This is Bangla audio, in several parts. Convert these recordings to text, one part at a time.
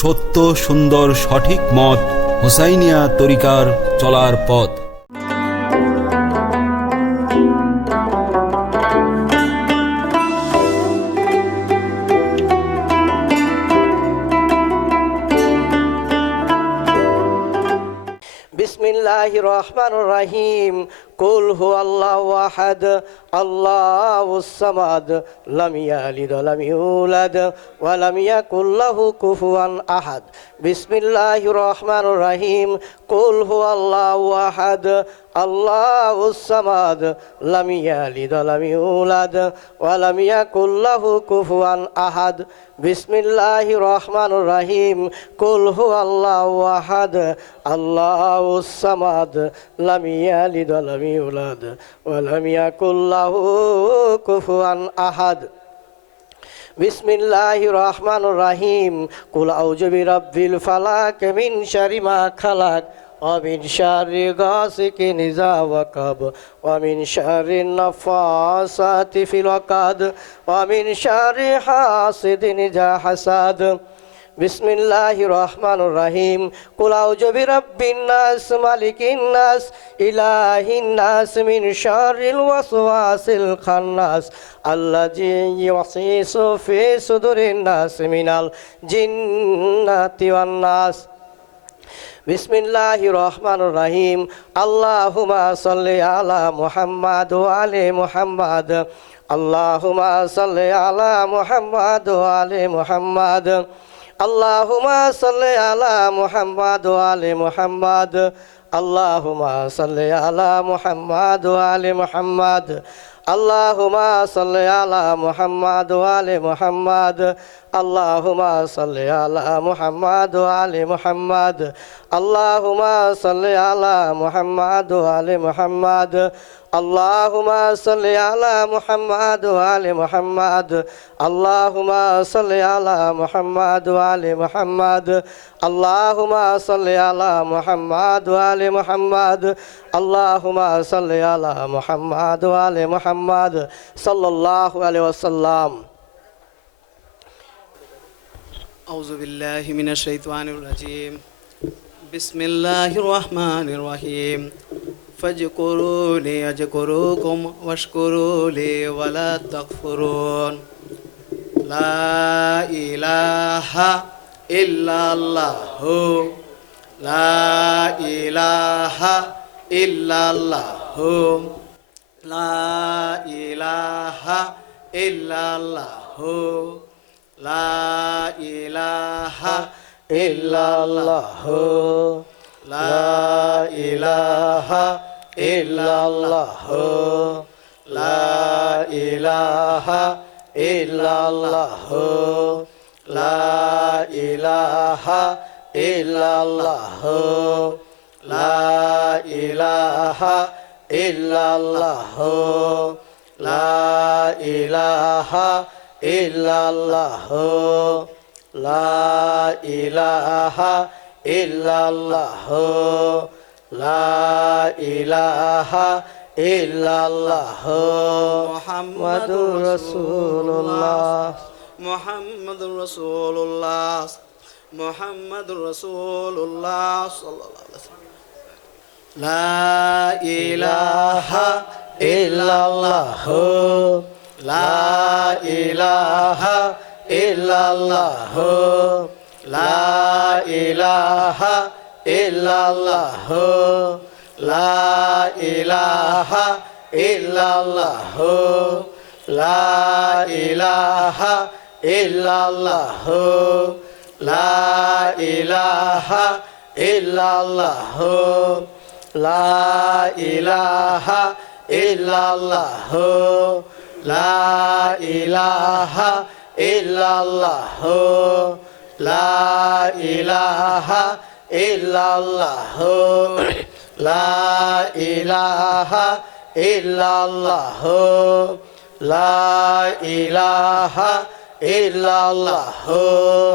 সত্য সুন্দর সঠিক মত হুসাইনিয়া তরিকার চলার পথ। বিসমিল্লাহির রহমানির রহিম। কুল হুয়াল্লাহু আহাদ আল্লাহুস সামাদ লাম ইয়ালিদ ওয়া লাম ইউলাদ ওয়া লাম ইয়াকুল লাহু কুফুয়ান আহাদ। বিসমিল্লাহির রহমানির রহিম। কুল হুয়াল্লাহু আহাদ আল্লাহুস সামাদ লাম ইয়ালিদ ওয়া লাম ইউলাদ ওয়া লাম ইয়াকুল লাহু কুফুয়ান আহাদ। বিসমিল্লাহির রহমানির রহিম। কুল হুয়াল্লাহু আহাদ আল্লাহুস সামাদ লাম ইয়ালিদ ওয়া লাম ইউলাদ ওয়া লাম ইয়াকুল লাহু কুফুয়ান আহাদ। বিসমিল্লাহির রহমানির রহিম। কুল আউযু বিরাব্বিল ফালাক মিন শাররি মা খালাক ওয়া মিন শাররি গাসিকিন ইযা ওয়াকাব ওয়া মিন শাররি নাফাসাতি ফিল উকাদ ওয়া মিন শাররি হাসিদিন ইযা হাসাদ। বিসমিল্লাহির রহমানির রহিম। কুল আউযু বিরাব্বিন নাস মালিকিন নাস ইলাহিন নাস মিন শাররিল ওয়াসওয়াসিল খান্নাস আল্লাযী ইউওয়াসওয়িসু ফি সুদুরিন নাস মিনাল জিন্নাতি ওয়ান নাস। বিসমিল্লাহির রহমানির রহিম। আল্লাহুম্মা সাল্লি আলা মুহাম্মাদ ওয়া আলি মুহাম্মাদ। আল্লাহুম্মা সাল্লি আলা মুহাম্মাদ ওয়া আলি মুহাম্মাদ। আল্লাহুম্মা সাল্লি আলা মুহাম্মাদ ওয়া আলি মুহাম্মাদ। আল্লাহুম্মা সাল্লি আলা মুহাম্মাদ ওয়া আলি মুহাম্মাদ। আল্লাহুম্মা সাল্লি আলা মুহাম্মাদ ওয়া আলি মুহাম্মাদ। আল্লাহুম্মা সাল্লি আলা মুহাম্মাদ ওয়া আলি মুহাম্মাদ। আল্লাহুম্মা সাল্লি আলা মুহাম্মাদ ওয়া আলি মুহাম্মাদ। আল্লাহুম্মা সাল্লি আলা মুহাম্মাদ ওয়া আলি মুহাম্মাদ। আল্লাহুম্মা সাল্লি আলা মুহাম্মাদ ওয়া আলি মুহাম্মাদ। আল্লাহুম্মা সাল্লি আলা মুহাম্মাদ ওয়া আলি মুহাম্মাদ। আল্লাহুম্মা সাল্লি আলা মুহাম্মাদ ওয়া আলি মুহাম্মাদ সাল্লাল্লাহু আলাইহি ওয়াসাল্লাম। আউযু বিল্লাহি মিনাশ শাইতানির রাজিম। বিসমিল্লাহির রহমানির রহিম। ফাজকুরুনি আযকুরুকুম ওয়াশকুরুলি ওয়ালা তাকফুরুন। লা ইলাহা ইল্লাল্লাহু লা ইলাহা ইল্লাল্লাহু লা ইলাহা ইল্লাল্লাহু লা ইলাহা ইল্লাল্লাহু লা ইলাহা ইল্লাল্লাহু লা ইলাহা ইল্লাল্লাহু লা ইলাহা ইল্লাল্লাহু লা ইলাহা ইল্লাল্লাহু লা ইলাহা ইল্লাল্লাহু লা ইলাহা ইল্লাল্লাহু লা ইলাহা ইল্লাল্লাহু মুহাম্মাদুর রাসূলুল্লাহ মুহাম্মাদুর রাসূলুল্লাহ মুহাম্মাদুর রাসূলুল্লাহ সাল্লাল্লাহু আলাইহি ওয়াসাল্লাম। লা ইলাহা ইল্লাল্লাহু লা ইলাহা ইল্লাল্লাহু লা ইলাহা ইল্লাল্লাহু লা ইলাহা ইল্লাল্লাহু লা ইলাহা ইল্লাল্লাহু লা ইলাহা ইল্লাল্লাহু লা ইলাহা ইল্লাল্লাহু লা ইলাহা ইল্লাল্লাহু লা ইলাহা ইল্লাল্লাহু লা ইলাহা ইল্লাল্লাহু লা ইলাহা ইল্লাল্লাহু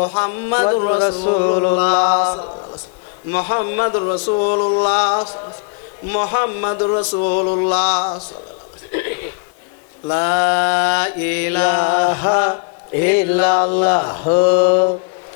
মুহাম্মাদুর রাসূলুল্লাহ মুহাম্মাদুর রাসূলুল্লাহ মুহাম্মাদুর রাসূলুল্লাহ লা ইলাহা ইল্লাল্লাহু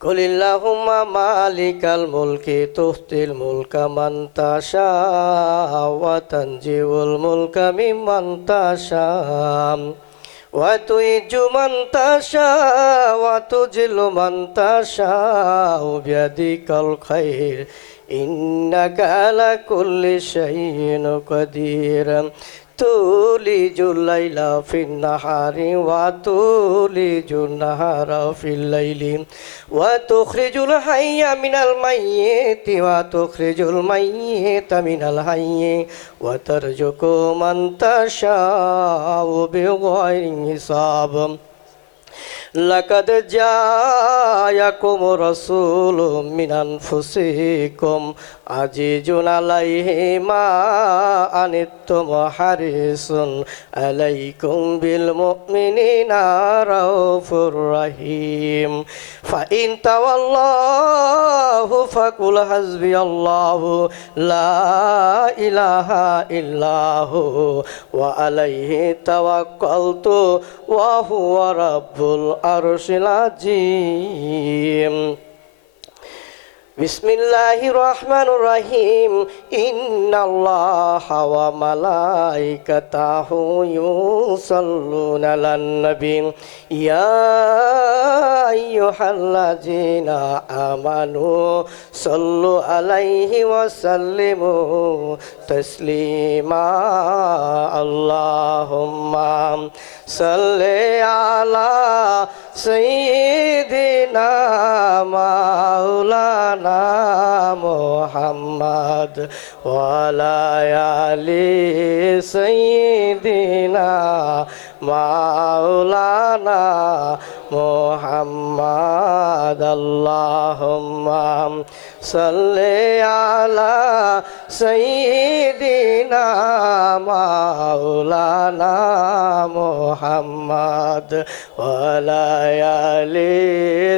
قل اللهم مالك الملك تؤتي الملك من تشاء وتنزع الملك ممن تشاء وتعز من تشاء وتذل من تشاء بيدك الخير إنك على كل شيء قدير تولج الليل في النهار وتولج النهار في الليل وتخرج الحي من الميت وتخرج الميت من الحي وترزق من تشاء بغير حساب لقد جاءكم رسول من أنفسكم عزيز عليه ما عنتم حريص عليكم بالمؤمنين رؤوف رحيم فإن تولوا فقل حسبي الله لا إله إلا هو وعليه توكلت وهو رب العرش العظيم بسم الله الرحمن الرحيم إن الله وملائكته يصلون على النبي يا أيها الذين آمنوا صلوا عليه وسلموا تسليما اللهم صل على سيدنا مولانا محمد وعلى آل سيدنا مولانا محمد اللهم صل على سيدنا مولانا محمد وعلى آل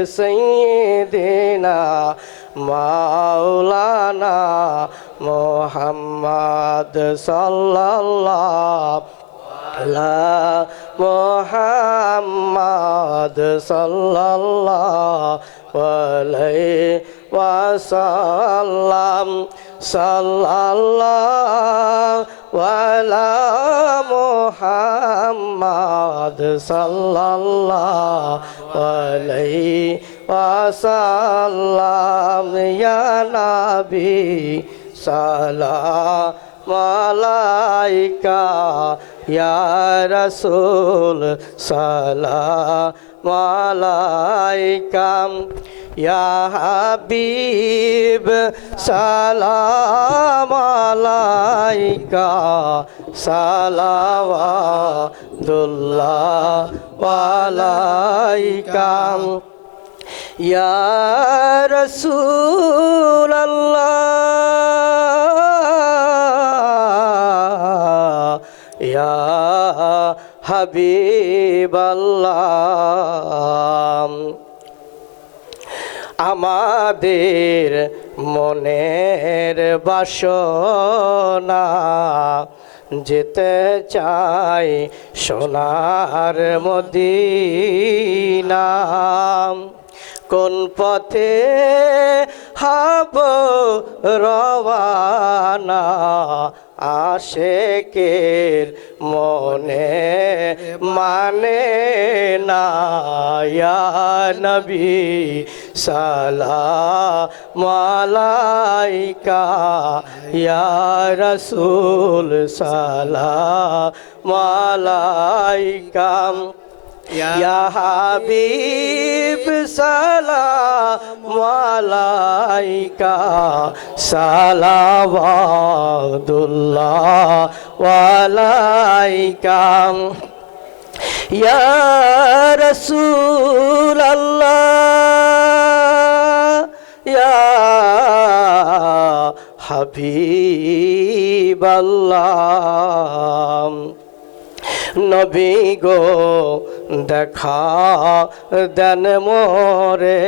سيدنا مولانا محمد صلى الله على محمد صلى الله عليه وسلم صلى الله على محمد صلى الله عليه وسلم يا نبي سلام عليك يا رسول سلام عليك يا حبيب سلام عليك صلوات الله عليك يا رسول الله يا حبيب الله আমাদের মনের বাসনা যেতে চাই সোনার মদিনা কোন পথে হব রওয়ানা আশেকের মনে মানে না ইয়া নবী সালাম আলাইকা ইয়া রাসূল সালাম আলাইকা ইয়া হাবিব সালাম আলাইকা সালাওয়াতুল্লাহ আলাইকা ইয়া রাসূল আল্লাহ ইয়া হাবিব আল্লাহ নবী গো দেখা দেন মোরে,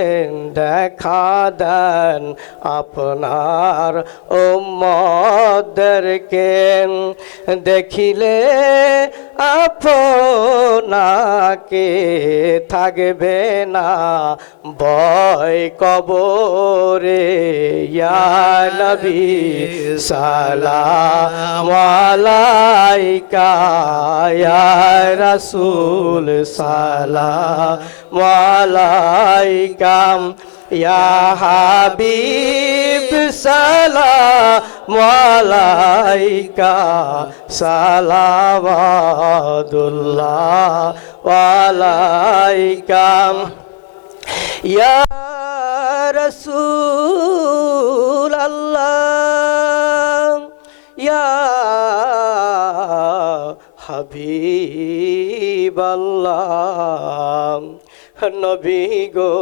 দেখা দেন আপনার উম্মতদেরকে, দেখিলে আপনাকে থাকবে না ভয় কবরে। ইয়া নবী সালাম আলাইকা, ইয়া রাসূল সালাম আলাইকা, ইয়া হাবিব সালাম আলাইকা, সালাওয়াতুল্লাহ আলাইকা, ইয়া রাসূল আল্লাহ, ইয়া হাবিব আল্লাহ। নবী গো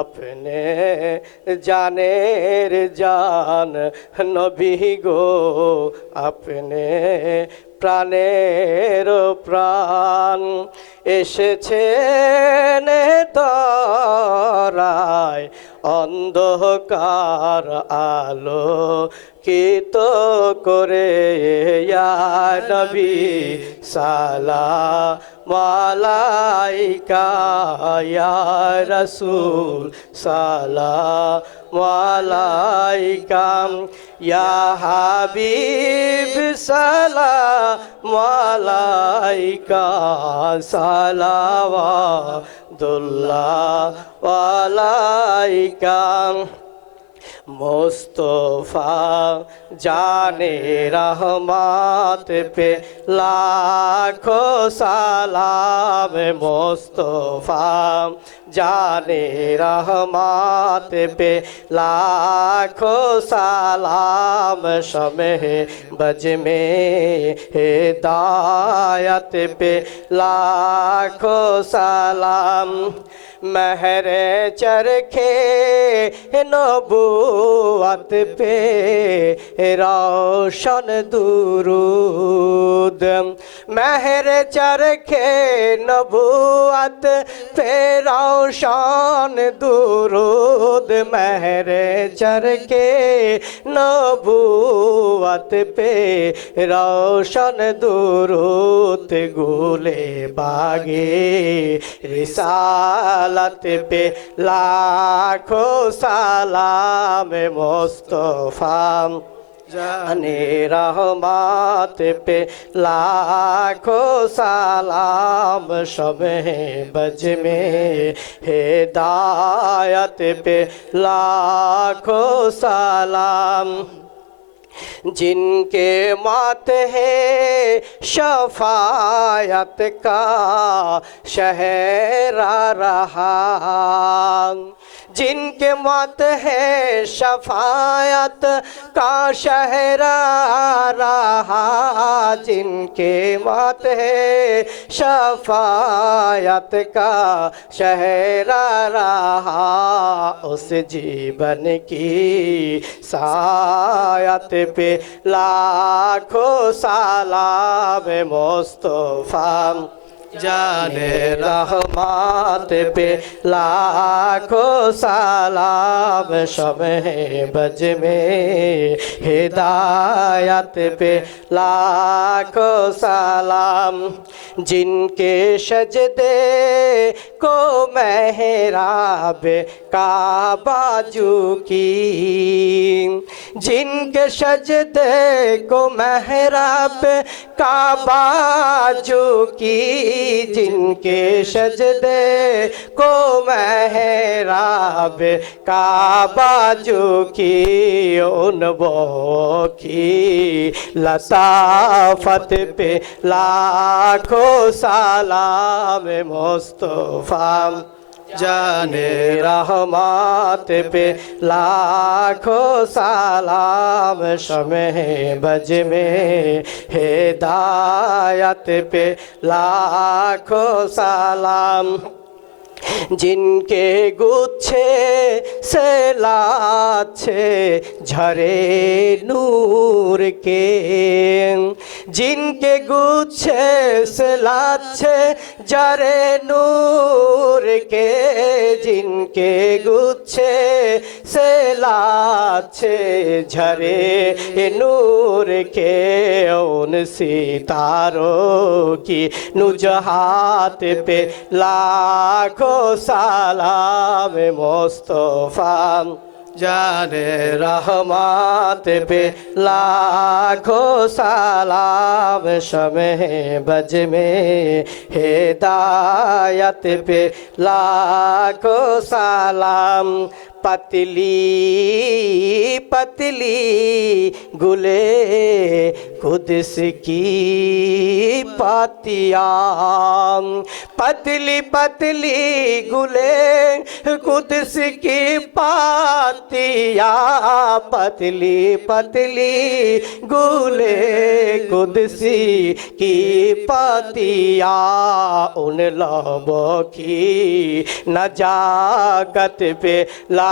আপনে জানের জান, নবী গো আপনে প্রাণের প্রাণ, এসেছেন তরায় অন্ধকার আলো কিত করে। ইয়া নবী সালাম আলাইকা, ইয়া রাসূল সালাম আলাইকা, ইয়া হাবিব সালাম আলাইকা, সালাওয়াতুল্লাহ আলাইকা। মুস্তফা জানে রহমত পে লাখো সালাম, মুস্তফা জানে রহমত পে লাখো সালাম, শমে बज में हिदायत पे लाखों सलाम। महर चरखे नबूवत पे रोशन दुरूद। महर चरखे नबूवत पे रोशन दुरूद। महर चरखे नबूवत पे रोशन दुरूद। गुले बागे रिसालत पे लाखों सलाम। मुस्तफा जाने रहमत पे लाखों सलाम। शबे बज में हिदायत पे लाखों सलाम। जिनके मात है शफायत का शहरा रहा। जिनके मत है शफायत का शहरा रहा। जिनके मत है शफायत का शहरा रहा। उस जीवन की सायत पे लाखों सलाम। मुस्तफा जाने रहमत पे लाखों सलाम। शमे बज में हिदायत पे लाखों सलाम। जिनके सजदे को महराब काबा झुकी। जिनके सजदे को महराब काबा झुकी। जिनके सजदे को महराब काबा झुकी। उन वो की लताफत पे लाखों सलाम। मुस्तफा जाने रहमत पे लाखों सलाम। शमे बज में हिदायत पे लाखों सलाम। जिनके गुच्छे से लाछे झरे नूर के जिनके गुच्छे से लाछे झरे नूर के जिनके गुच्छे से लाछे झरे नूर के उन सितारों की नुजहात पे लाखों सलाम मुस्तफा जाने रहमत पे लाखों सलाम शमे बज में हिदायत पे लाखों सलाम पतली पतली गुले कुदस की पातियाँ पतली पतली गुले कुदस की पातियाँ पतली पतली गुले कुदसी की पातियाँ उन लबों की नजाकत पे लाखों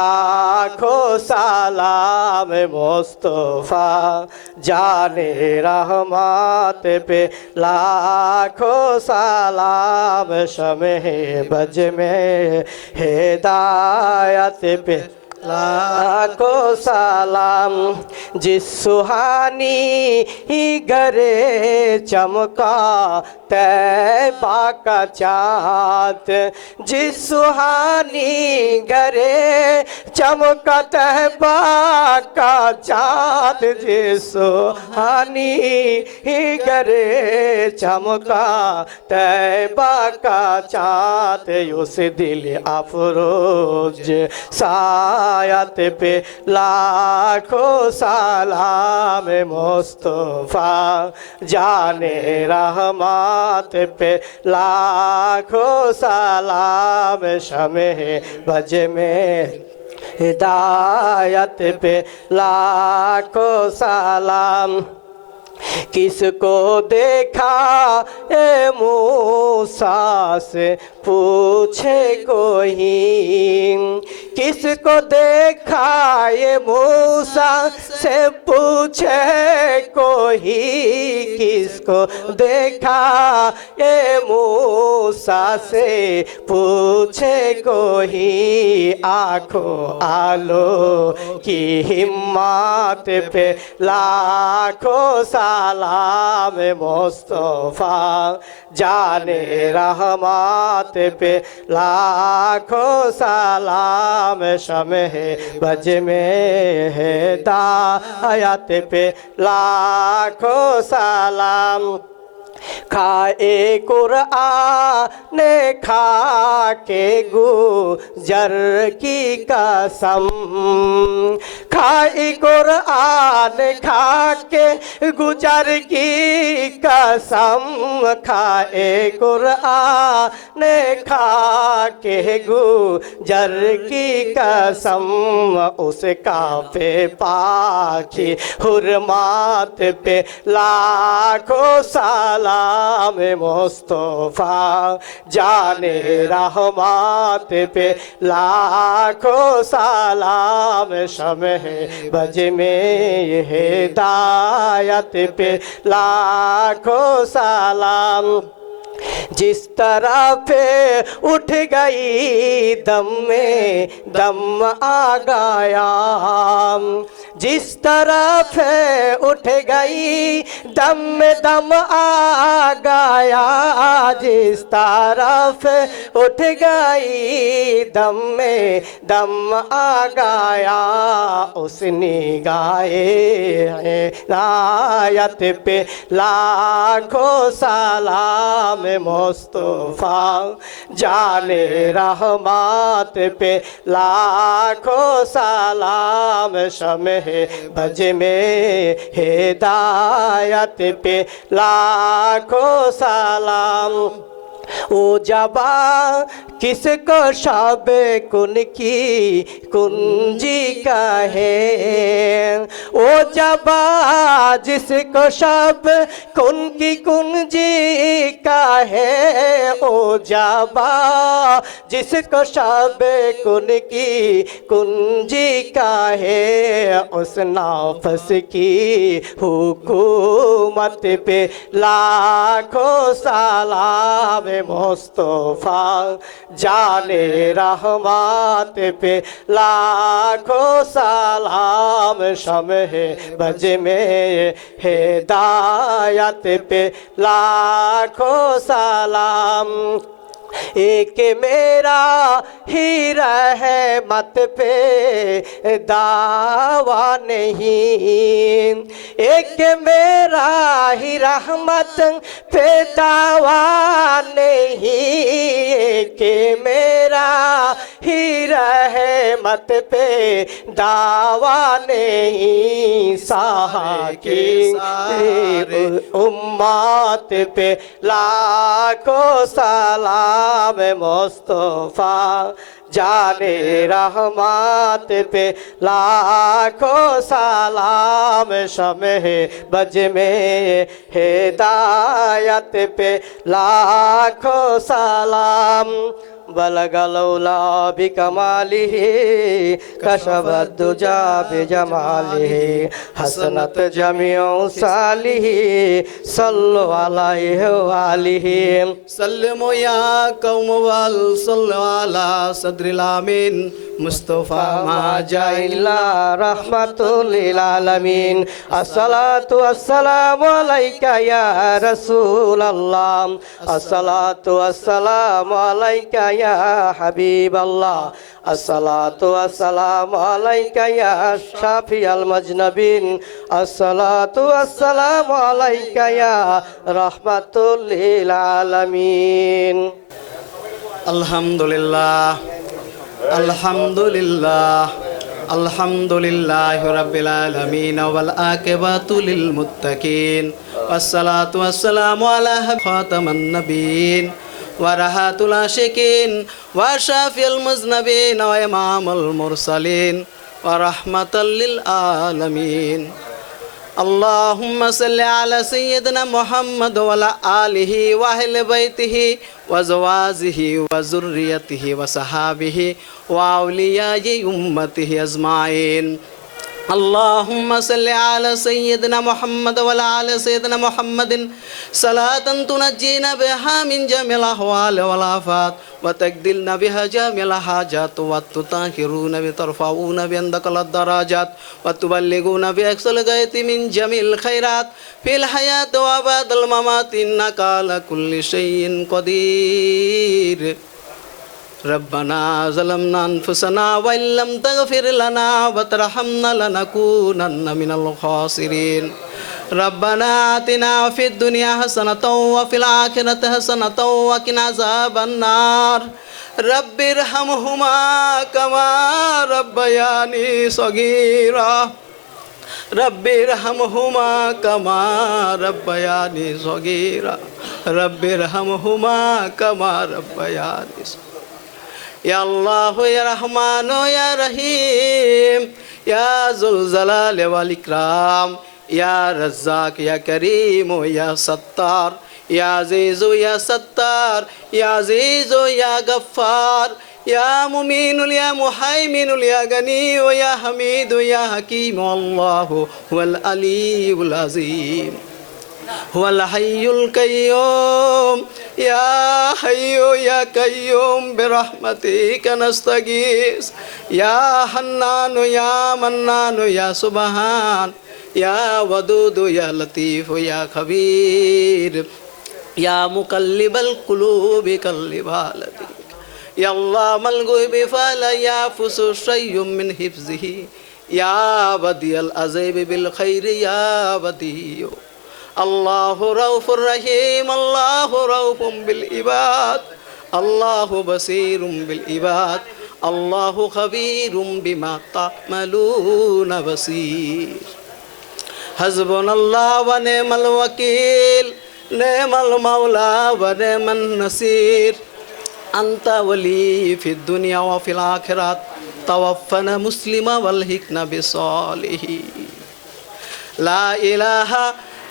सलाम मुस्तफा जाने रहमत पे लाखों सलाम शमे बज में हिदायत पे लाखों सलाम जिस सुहानी गरे चमका तैबा का चाँद जिस सुहानी गरे चमका तैबा का चाँद जिस सुहानी गरे चमका तैबा का चाँद उस दिल अफरोज सायत पे लाखों सलाम मुस्तफा जाने रहमत पे लाखों सलाम शमे बज में हिदायत पे लाखों सलाम किसको देखा ए मूसा से पूछे कोई किसको देखा ये मूसा से पूछे कोई किसको देखा ये मूसा से पूछे कोई आँखों आलो की हिम्मत पे लाखों सलाम मुस्तफा जाने रहमत पे लाखों सलाम शमे बज में हिदायत पे लाखों सलाम खाए कुरआन खा के गुजर की कसम खाए कुरआन खा के गुजर की कसम खाए कुरआन खा के गुजर की कसम उसका पे पाखी हुरमात पे लाखों सलाम मुस्तफा जाने रहमत पे लाखों सलाम शमे बज में हिदायत पे लाखों सलाम जिस तरफ उठ गई दम में दम आ गया जिस तरफ उठ गई दम में दम आ गया जिस तरफ उठ गई दम में दम आ गया उस निगाहे नायत पे लाखों सलाम मुस्तफा जाने रहमत पे लाखों सलाम शमे बज में हिदायत पे लाखों सलाम ओ जबा किसको शाब कुन की कुंजी कहे ओ जबा जिसको शब कुन की कुंजी का है ओ जबा जिसको शब कुन की कुंजी का है उस नाफस की हुकूमत पे लाखों सलाम मुस्तफा जाने रहमत पे लाखों सलाम शम्हे बज में हिदायत पे लाखों सलाम एक मेरा ही रहमत पे दावा नहीं एक मेरा ही रहमत पे दावा नहीं एक मेरा ही रहमत पे दावा नहीं साकी उम्मत पे लाखों सलाम मुस्तफा जाने रहमत पे लाखों सलाम शम्हे बज में हिदायत पे लाखों सलाम बलगलौला बिकमालिही कशबद्दुजा बिजमालिही हसनत जमीउ सालिही सल्लु अलैहि वालिही सल्लमो या कौम वल सल्लु अला सद्रिल आमीन मुस्तफा मा माजाइला रहमतुल लिल आलमीन अस्सलातु वस्सलामु अलैका या रसूल अल्लाह अस्सलातु वस्सलामु अलैका या हबीब अल्लाह अस्सलातु वस्सलामु अलैका या शाफिअल मजनबीन अस्सलातु वस्सलामु अलैका या रहमतुल लिल आलमीन अल्हम्दुलिल्लाह अल्हम्दुलिल्लाह अल्हम्दुलिल्लाहि रब्बिल आलमीन वल आकिबतु लिल मुत्तकीन वस्सलातु वस्सलामु अला खातमन नबीन व रहतुल आशिकीन व शाफिल मुज़नबीन व इमामुल मुरसलीन व रहमतल लिल आलमीन अल्लाहुम्मा सल्लि अला सय्यिदिना मुहम्मद व अला आलिहि व अहलि बैतिहि व ज़वाजिहि व ज़ुर्रियतिहि व सहाबिहि व औलियाइ उम्मतिहि अजमाइन अल्लाहुम्मा सल्लि अला सय्यिदिना मुहम्मद व अला आलि सय्यिदिना मुहम्मदिन सलातन तुनज्जीना बिहा मिन जमील अहवाल वल आफात व तकदिलना बिहा जमील हाजात व तुताहिरूना बितरफऊना बिअंदकल दराजात व तुबल्लिगूना बिअक्सल गयति मिन जमील खैरात फिल हयात व बादल ममात इन्नका अला कुल्लि शैइन कदीर रब्बना ज़लमना अनफुसना व इल्लम तगफिर लना व तरहमना लनकूनन्न मिनल खासिरीन रब्बना आतिना फिद दुनिया हसनतौ व फिल आखिरति हसनतौ व किना अज़ाबन्नार रब्बिरहमहुमा कमा रब्बयानी सगीरा रब्बिरहमहुमा कमा रब्बयानी सगीरा रब्बिरहमहुमा कमा रब्बयानी या अल्लाह या रहमान या रहीम या जुल जलाल वल इकराम या रज़्ज़ाक या करीम या सत्तार या अज़ीज़ या सत्तार या अज़ीज़ या गफ़्फ़ार या मुमीन या मुहैमिन या गनी या हमीद या हकीम अल्लाहु हुवल अलीयुल अज़ीम हुवल हय्युल कय्यूम या हय्यु या कय्यूम बिरहमतिका नस्तगीस या हन्नान या मन्नान या सुबहान या वदूद या लतीफ या खबीर या मुकल्लिबल कुलूब कल्लिब हालती या अल्लाह मल गुयबि फला याफुसु शय्युम मिन हिफ्ज़िही या बदियल अज़ीब बिल खैर या बदियो अल्लाहु रऊफुर रहीम अल्लाहु रऊफुम बिल इबाद अल्लाहु बसीरुम बिल इबाद अल्लाहु खबीरुम बिमा तअमलून बसीर हस्बुनल्लाह व निअमल वकील निअमल मौला व निअमन नसीर अंत वली फिद दुनिया व फिल आखिरत तवफ़्फ़ना मुस्लिमा वल्हिक़ना बिस्सालिहीन লা ইলাহা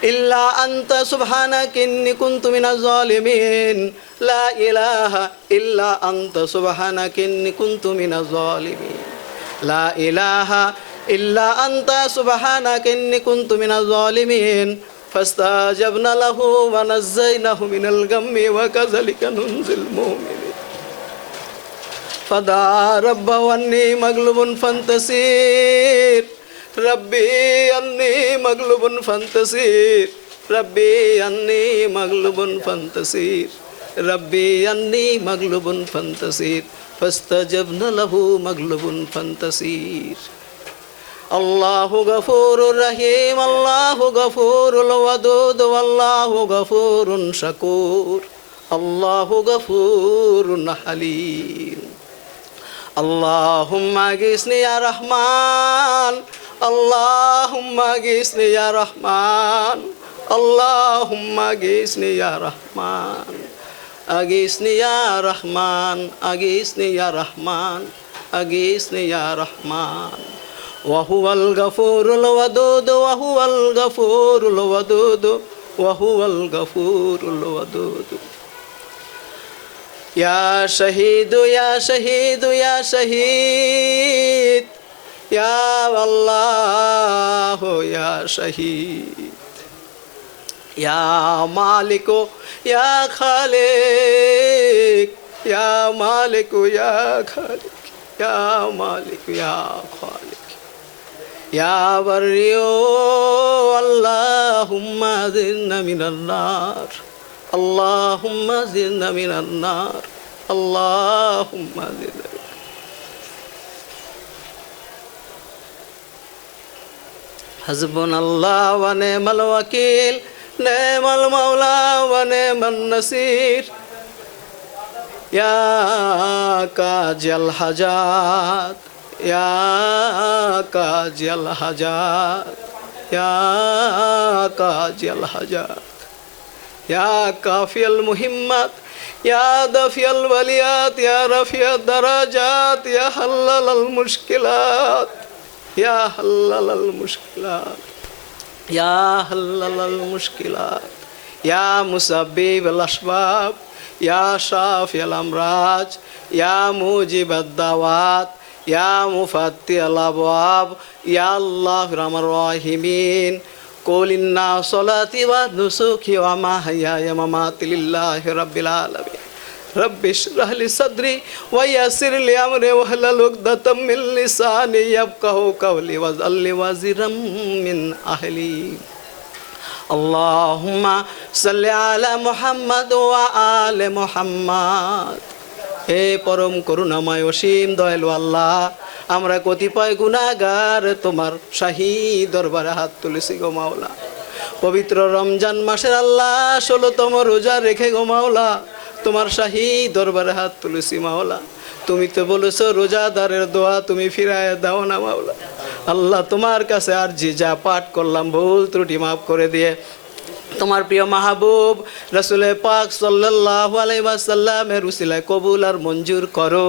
ইল্লা আনতা সুবহানাকা ইন্নী কুনতু মিনাজ জালিমিন লা ইলাহা ইল্লা আনতা সুবহানাকা ইন্নী কুনতু মিনাজ জালিমিন লা ইলাহা ইল্লা আনতা সুবহানাকা ইন্নী কুনতু মিনাজ জালিমিন ফাস্তাজাবনা লাহু ওয়া নাজ্জায়নাহু মিনাল গাম্মি ওয়া কাযালিকা নুনজিল মুমিনিন ফাদা রাব্বাহু আন্নী মাগলুবুন ফান্তাসির রব্বি আন্নী মাগলুবুন ফান্তাসির রব্বি আন্নী মাগলুবুন ফান্তাসির রব্বি আন্নী মাগলুবুন ফান্তাসির ফাস্তাজাবনা লাহু মাগলুবুন ফান্তাসির আল্লাহু গফুরুর রহিম আল্লাহু গফুরুল ওয়াদুদ আল্লাহু গফুরুন শাকুর আল্লাহু গফুরুন হালিম আল্লাহুম্মা গিসনি ইয়া রহমান আল্লাহুম্মা গিসনি ইয়া রহমান আল্লাহুম্মা গিসনি ইয়া রহমান আগিসনি ইয়া রহমান আগিসনি ইয়া রহমান আগিসনি ইয়া রহমান ওয়াহুয়াল গফুরুল ওয়াদুদ ওয়াহুয়াল গফুরুল ওয়াদুদ ওয়াহুয়াল গফুরুল ওয়াদুদ ইয়া শহীদ ইয়া শহীদ ইয়া শহীদ ইয়া আল্লাহ ইয়া শহীদ ইয়া মালিক ইয়া খালিক ইয়া মালিক ইয়া খালিক ইয়া মালিক ইয়া খালিক ইয়া বারিও আল্লাহুম্মা জিরনা মিনান নার আল্লাহুম্মা জিরনা মিনান নার আল্লাহুম্মা জিরনা হাসবুনাল্লাহ ওয়া নি'মাল ওয়াকিল নি'মাল মাওলা ওয়া নি'মান নাসির ইয়া কাজিয়াল হাজাত ইয়া কাজিয়াল হাজাত ইয়া কাজিয়াল হাজাত ইয়া কাফিয়াল মুহিম্মাত ইয়া দাফিয়াল ওয়ালিয়াত ইয়া রাফিয়াদ দারাজাত ইয়া হাল্লালাল মুশকিলাত ইয়া হাল্লালাল মুশকিলাত ইয়া হাল্লালাল মুশকিলাত ইয়া মুসাব্বিবাল আসবাব ইয়া শাফিয়াল আমরাজ ইয়া মুজিবাদ দাওয়াত ইয়া মুফাত্তিহাল আবওয়াব ইয়া আল্লাহ রাহমার রাহিমিন কুল ইন্না সলাতি ওয়া নুসুকি ওয়া মাহইয়ায়া ওয়া মামাতি লিল্লাহি রাব্বিল আলামিন রব্বি ইশরাহ লি সাদরি ওয়া ইয়াসসির লি আমরি ওয়াহলুল উকদাতাম মিন লিসানি ইয়াফকাহু কাওলি ওয়াজআল লি ওয়াজিরাম মিন আহলি আল্লাহুম্মা সাল্লি আলা মুহাম্মাদ ওয়া আলি মুহাম্মাদ হে পরম করুণাময় অসীম দয়ালু আল্লাহ আমরা কতিপয় গুনাহগার তোমার শাহী দরবারে হাত তুলেছি গো মাওলা পবিত্র রমজান মাসের আল্লাহ 16তম রোজা রেখে গো মাওলা তোমার শাহী দরবারে হাত তুলেছি মাওলা তুমি তো বলেছো রোজাদারের দোয়া তুমি ফিরায় দাও না মাওলা আল্লাহ তোমার কাছে আরজি যা পাঠ করলাম ভুল ত্রুটি মাফ করে দিয়ে তোমার প্রিয় মাহবুব রাসূল পাক সাল্লাল্লাহু আলাইহি ওয়াসাল্লামের উসিলায় কবুল আর মঞ্জুর করো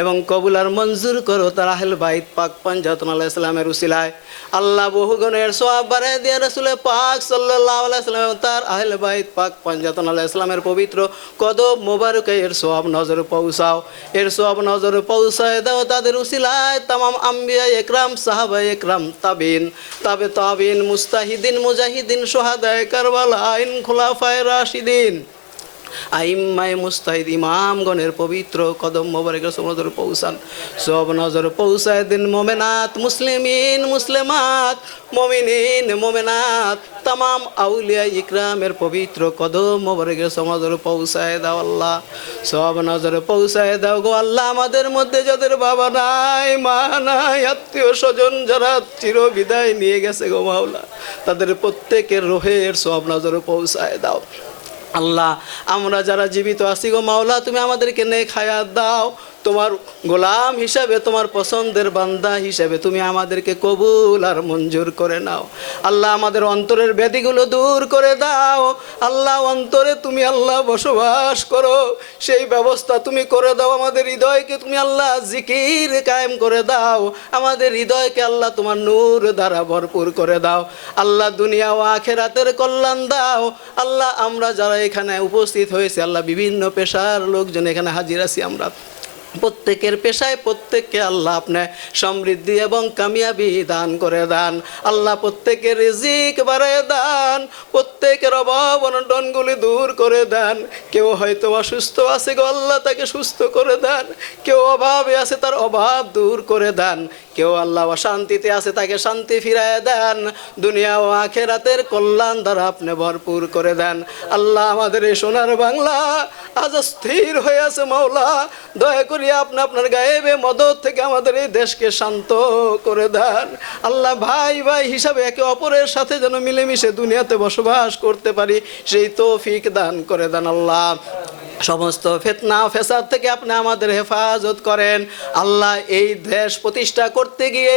এবং কবুল আর মঞ্জুর করো তার আহলে বাইত পাক পঞ্জাতন আলাইহিস সালামের উসিলায় আল্লাহ বহুগুণের সওয়াব বাড়ায় দিয়ে রাসূল পাক সাল্লাল্লাহু আলাইহি ওয়াসাল্লাম তার আহলে বাইত পাক পঞ্জাতন আলাইহিস সালামের পবিত্র কদম মোবারকে এর সওয়াব নজর পৌঁছাও এর সওয়াব নজর পৌঁছায় দাও তাদের উসিলায় तमाम আম্বিয়া একরাম সাহাবা একরাম তাবিন মুস্তাহিদিন মুজাহিদিন শুহাদায়ে কারবালা আইন খুলাফায়ে রাশিদিন আইম্মায়ে মুস্তাহিদ ইমামগণের পবিত্র কদম মোবারকের নজর পৌঁছান সব নজর পৌঁছায় দিন মোমেনাত মুসলিমিন মুসলিমাত মুমিনিন মুমিনাত तमाम আউলিয়া ইকরামের পবিত্র কদম মোবারকের নজর পৌঁছায় দাও আল্লাহ সব নজর পৌঁছায় দাও গো আল্লাহ আমাদের মধ্যে যাদের বাবা নাই মা নাই আত্মীয় স্বজন যারা চির বিদায় নিয়ে গেছে গো মাওলা তাদের প্রত্যেকের রোহের সব নজর পৌঁছায় দাও আল্লাহ আমরা যারা জীবিত আছি গো মাওলা তুমি আমাদেরকে নেক হায়াত দাও তোমার গোলাম হিসাবে, তোমার পছন্দের বান্দা হিসাবে তুমি আমাদেরকে কবুল আর মঞ্জুর করে নাও। আল্লাহ আমাদের অন্তরের ব্যাধিগুলো দূর করে দাও। আল্লাহ অন্তরে তুমি আল্লাহ বসবাস করো, সেই ব্যবস্থা তুমি করে দাও। আমাদের হৃদয়কে তুমি আল্লাহ জিকির কায়েম করে দাও। আমাদের হৃদয়কে আল্লাহ তোমার নূর দ্বারা ভরপুর করে দাও। আল্লাহ দুনিয়া ও আখিরাতের কল্যাণ দাও। আল্লাহ আমরা যারা এখানে উপস্থিত হয়েছে আল্লাহ বিভিন্ন পেশার লোকজন এখানে হাজির আছি, আমরা প্রত্যেকের পেশায় প্রত্যেককে আল্লাহ আপনি সমৃদ্ধি এবং কামিয়াবি দান করে দেন। আল্লাহ প্রত্যেকের রিজিক বাড়ায় দেন, প্রত্যেকের অভাব অনটনগুলি দূর করে দেন। কেউ হয়তো অসুস্থ আছে গো আল্লাহ তাকে সুস্থ করে দেন, কেউ অভাবে আছে তার অভাব দূর করে দেন, কেউ আল্লাহ অশান্তিতে আছে তাকে শান্তি ফিরায় দেন। দুনিয়া ও আখিরাতের কল্যাণ দ্বারা আপনি ভরপুর করে দেন। আল্লাহ আমাদের এই সোনার বাংলা আজ স্থির হয়ে আছে মাওলা, দয়া করে আপনি আপনার গায়েবে মদত থেকে আমাদের এই দেশকে শান্ত করে দেন। আল্লাহ ভাই ভাই হিসাবে একে অপরের সাথে যেন মিলেমিশে দুনিয়াতে বসবাস করতে পারি সেই তৌফিক দান করে দেন। আল্লাহ সমস্ত ফিতনা ফেসাদ থেকে আপনি আমাদের হেফাজত করেন। আল্লাহ এই দেশ প্রতিষ্ঠা করতে গিয়ে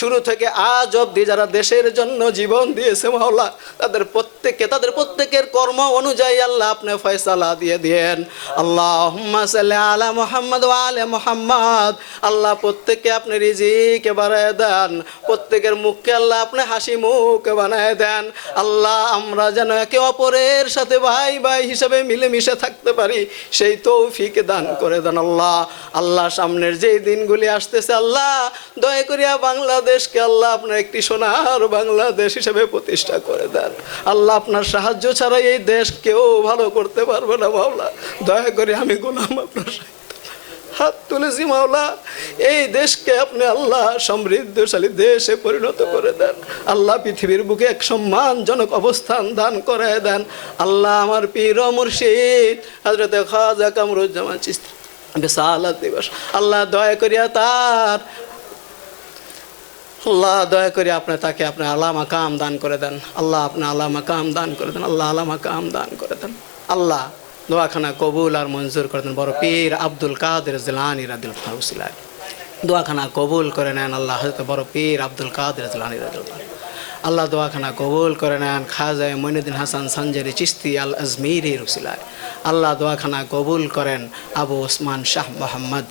শুরু থেকে আজ অবধি যারা দেশের জন্য জীবন দিয়েছে মাওলা তাদের প্রত্যেকের কর্ম অনুযায়ী আল্লাহ আপনি ফয়সালা দিয়ে দেন। আল্লাহুম্মা সাল্লি আলা মুহাম্মদ ওয়া আলি মুহাম্মদ। আল্লাহ প্রত্যেককে আপনি রিজিক বাড়ায় দেন, প্রত্যেকের মুখকে আল্লাহ আপনি হাসি মুখ বানায় দেন। আল্লাহ আমরা যেন একে অপরের সাথে ভাই ভাই হিসাবে মিলেমিশে থাকতে পারি সেই তৌফিক দান করে দেন। আল্লাহ সামনের যে দিনগুলি আসতেছে আল্লাহ দয়া করিয়া বাংলাদেশকে আল্লাহ আপনার একটি সোনার বাংলাদেশ হিসেবে প্রতিষ্ঠা করে দেন। আল্লাহ আপনার সাহায্য ছাড়া এই দেশ কেউ ভালো করতে পারবে না মাওলা, দয়া করে আমি গোলাম আপনার হাত তুলেছি মাওলা, এই দেশকে আপনি আল্লাহ সমৃদ্ধশালী দেশে পরিণত করে দেন। আল্লাহ পৃথিবীর বুকে এক সম্মানজনক অবস্থান দান করে দেন। আল্লাহ আমার পীর ও মুর্শিদ হযরত খাজা কামরুজ্জামান চিশতি বিসালাত দিবস আল্লাহ দয়া করিয়া দয়া করে আপনি তাকে আপনার আলা মাকাম দান করে দেন। আল্লাহ আপনি আলা মাকাম দান করে দেন। আল্লাহ আলা মাকাম দান করে দেন। আল্লাহ দোয়াখানা কবুল আর মঞ্জুর করে দেন। বড় পীর আব্দুল কাদের জিলানী রাদিয়াল্লাহু তাআলা দোয়াখানা কবুল করে নেন। আল্লাহ হযরত বড় পীর আব্দুল কাদের জিলানী রাদিয়াল্লাহু আল্লাহ দোয়াখানা কবুল করে নেন। খাজা মঈনুদ্দিন হাসান সানজারি চিশতি আল আজমিরি রুসিলায় আল্লাহ দোয়াখানা কবুল করেন। আবু ওসমান শাহ মোহাম্মদ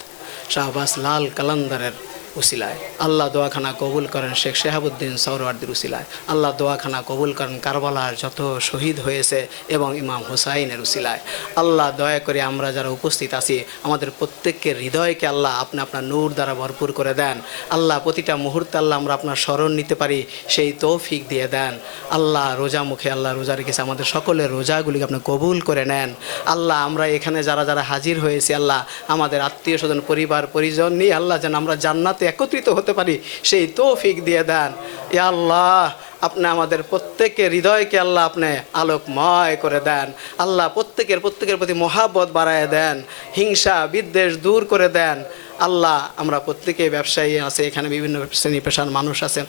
শাহবাজ লাল কালান্দারের উসিলায় আল্লাহ দোয়াখানা কবুল করেন। শেখ শেহাবুদ্দিন সৌরওয়ার্দির উসিলায় আল্লাহ দোয়াখানা কবুল করেন। কারবালার যত শহীদ হয়েছে এবং ইমাম হুসাইনের উসিলায় আল্লাহ দয়া করে আমরা যারা উপস্থিত আছি আমাদের প্রত্যেকের হৃদয়কে আল্লাহ আপনি আপনার নূর দ্বারা ভরপুর করে দেন। আল্লাহ প্রতিটা মুহূর্তে আল্লাহ আমরা আপনার স্মরণ নিতে পারি সেই তৌফিক দিয়ে দেন। আল্লাহ রোজা মুখে আল্লাহ রোজা রেখেছে আমাদের সকলের রোজাগুলিকে আপনি কবুল করে নেন। আল্লাহ আমরা এখানে যারা হাজির হয়েছি আল্লাহ আমাদের আত্মীয় স্বজন পরিবার পরিজন নিয়ে আল্লাহ যেন আমরা জান্নাতে একত্রিত হতে পারি সেই তৌফিক দিয়ে দেন। ইয়া আল্লাহ আপনি আমাদের প্রত্যেকের হৃদয়কে আল্লাহ আপনি আলোকময় করে দেন। আল্লাহ প্রত্যেকের প্রতি মহাব্বত বাড়ায় দেন, হিংসা বিদ্বেষ দূর করে দেন। আল্লাহ আমরা প্রত্যেকে ব্যবসায়ী আছে, এখানে বিভিন্ন শ্রেণী পেশার মানুষ আছে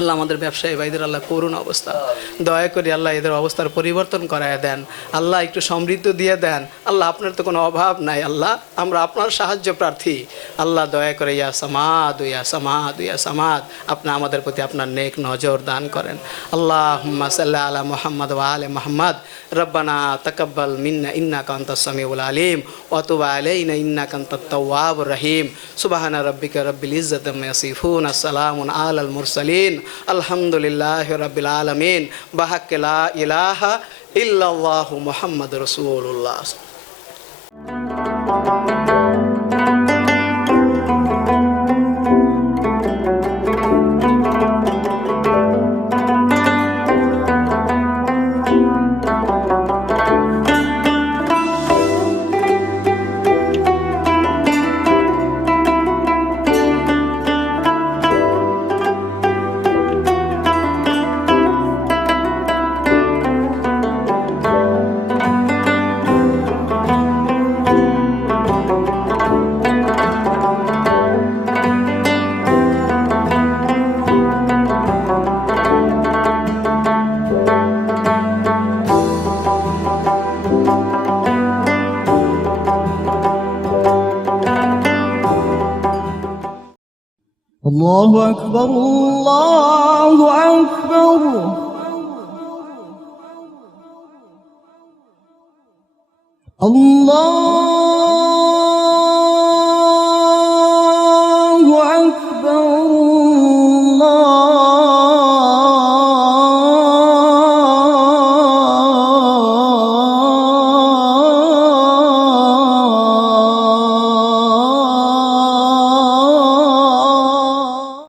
আল্লাহ আমাদের ব্যবসায়ী ভাইদের আল্লাহ করুণ অবস্থা, দয়া করে আল্লাহ এদের অবস্থার পরিবর্তন করায় দেন। আল্লাহ একটু সমৃদ্ধ দিয়ে দেন। আল্লাহ আপনার তো কোনো অভাব নাই, আল্লাহ আমরা আপনার সাহায্য প্রার্থী। আল্লাহ দয়া করে ইয়া সামাদ ইয়া সামাদ ইয়া সামাদ আপনি আমাদের প্রতি আপনার নেক নজর দান করেন। আল্লাহুম্মা সাল্লি আলা মুহাম্মদ ওয়া আলি মুহাম্মদ। রব্বানা তাকাব্বাল মিন্না ইন্নাকা আনতাস সামিউল আলিম ওয়া তুব আলাইনা ইন্নাকা আনতাত তাওয়াবুর রহিম। সুবহানা রাব্বিকা রাব্বিল ইজ্জাতি আম্মা ইয়াসিফুন, আসসালামুন আলাল মুরসালিন, আলহামদুলিল্লাহি রাব্বিল আলামিন। বাহাক্কে লা ইলাহা ইল্লাল্লাহু মুহাম্মাদুর রাসূলুল্লাহ। الله أكبر الله أكبر الله